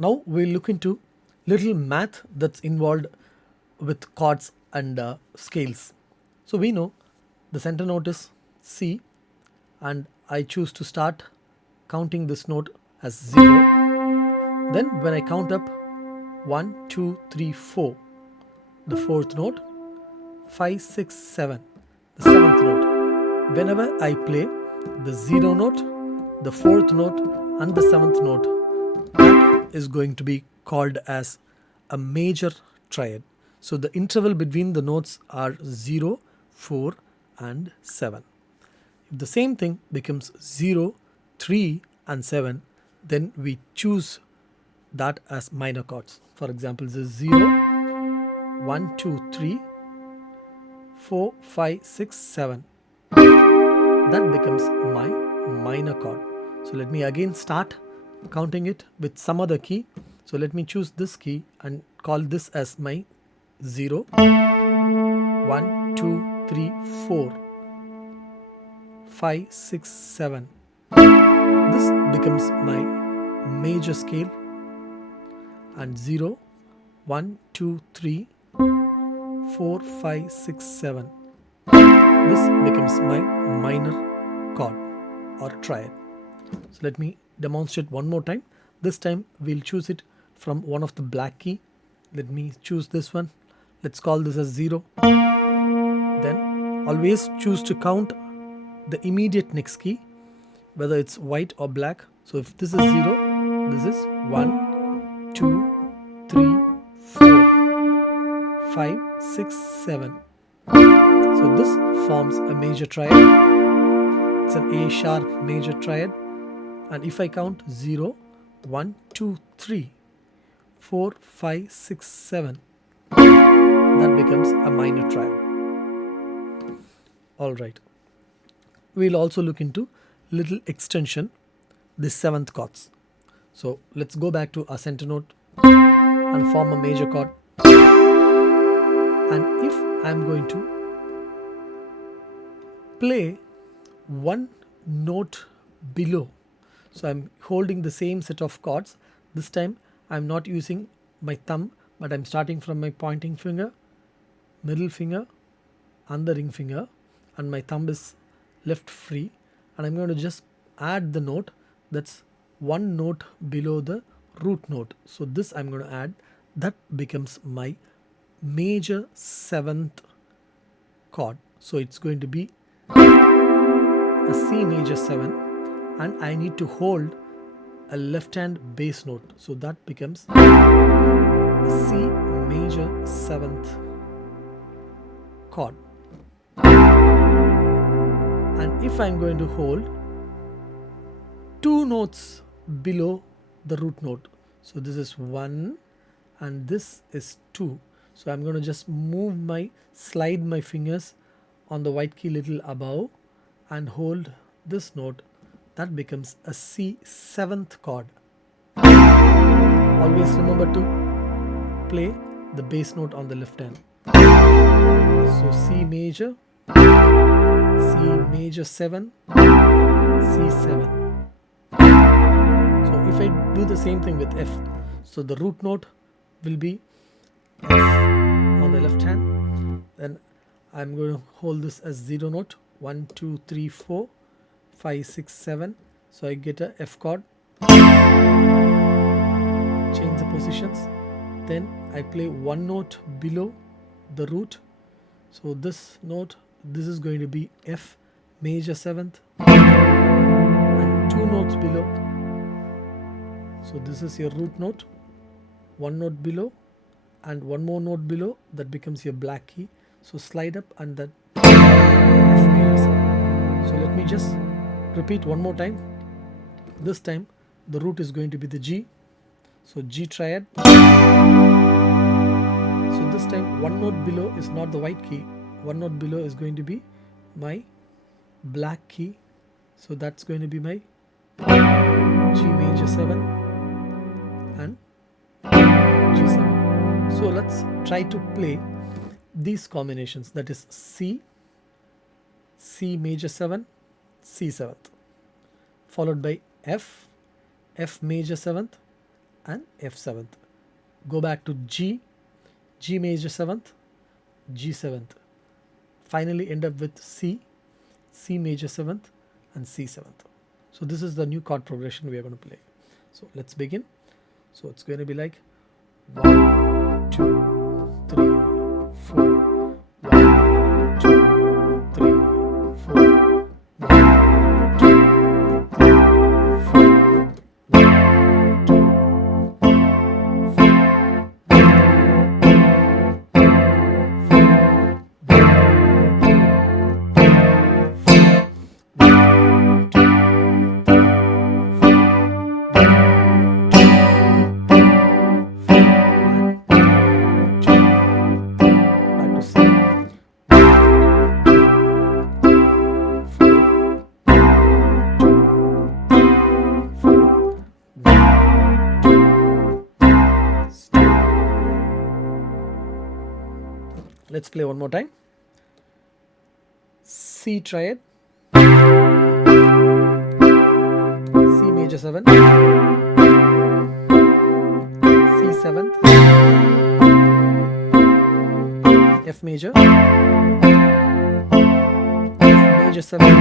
Now we'll look into little math that's involved with chords and scales. So we know the center note is C, and I choose to start counting this note as 0. Then when I count up 1, 2, 3, 4, the fourth note, 5, 6, 7, the seventh note. Whenever I play the 0 note, the fourth note, and the seventh note, that is going to be called as a major triad. So the interval between the notes are 0, 4, and 7. If the same thing becomes 0, 3, and 7, then we choose that as minor chords. For example, this is 0, 1, 2, 3, 4, 5, 6, 7. That becomes my minor chord. So let me again start counting it with some other key. So let me choose this key and call this as my 0, 1, 2, 3, 4, 5, 6, 7. This becomes my major scale, and 0, 1, 2, 3, 4, 5, 6, 7. This becomes my minor chord or triad. So let me demonstrate one more time. This time we'll choose it from one of the black key. Let me choose this one. Let's call this as 0. Then always choose to count the immediate next key, whether it's white or black. So if this is 0, this is 1, 2, 3, 4, 5, 6, 7. So this forms a major triad. It's an A sharp major triad. And if I count 0, 1, 2, 3, 4, 5, 6, 7, that becomes a minor triad. Alright. We'll also look into little extension, the seventh chords. So let's go back to our center note and form a major chord. And if I'm going to play one note below, so I'm holding the same set of chords. This time I'm not using my thumb, but I'm starting from my pointing finger, middle finger, and the ring finger, and my thumb is left free, and I'm going to just add the note that's one note below the root note. So this I'm going to add. That becomes my major seventh chord. So it's going to be a C major 7, and I need to hold a left hand bass note. So that becomes a C major 7th chord. And if I'm going to hold two notes below the root note, so this is 1 and this is 2. So I'm going to just slide my fingers on the white key little above and hold this note. That becomes a C 7th chord. Always remember to play the bass note on the left hand. So C major, C major 7, C7. So if I do the same thing with F, so the root note will be F on the left hand, then I'm going to hold this as 0 note, 1, 2, 3, 4, 5, 6, 7. So I get a F chord, change the positions, then I play one note below the root. So this note, this is going to be F major 7th, and two notes below. So this is your root note, one note below, and one more note below, that becomes your black key. So slide up and that F major 7. So let me just repeat one more time. This time the root is going to be the G. So G triad. So this time one note below is not the white key. One note below is going to be my black key. So that's going to be my G major 7 and G7. So let's try to play these combinations, that is C, C major 7, C 7th, followed by F, F major 7th, and F seventh. Go back to G, G major seventh, G seventh. Finally end up with C, C major seventh, and C seventh. So this is the new chord progression we are going to play. So let's begin. So it's going to be like 1, 2, 3, 4. 1, 2, 3, 4. 1, 2, 3, 4. 1, 2, back to C. 4. Stop. Let's play one more time. C triad, C major 7, C 7th, F major, F major 7th,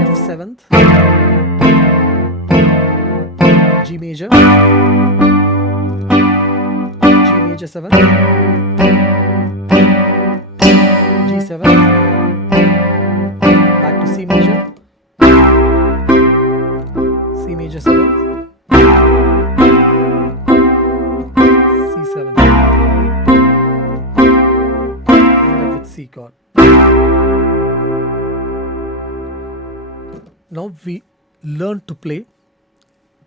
F 7th, G major, G major 7th, G 7th, back to C major, C major 7th, C 7th, end up with C chord. Now we learn to play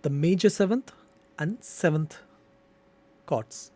the major 7th and 7th chords.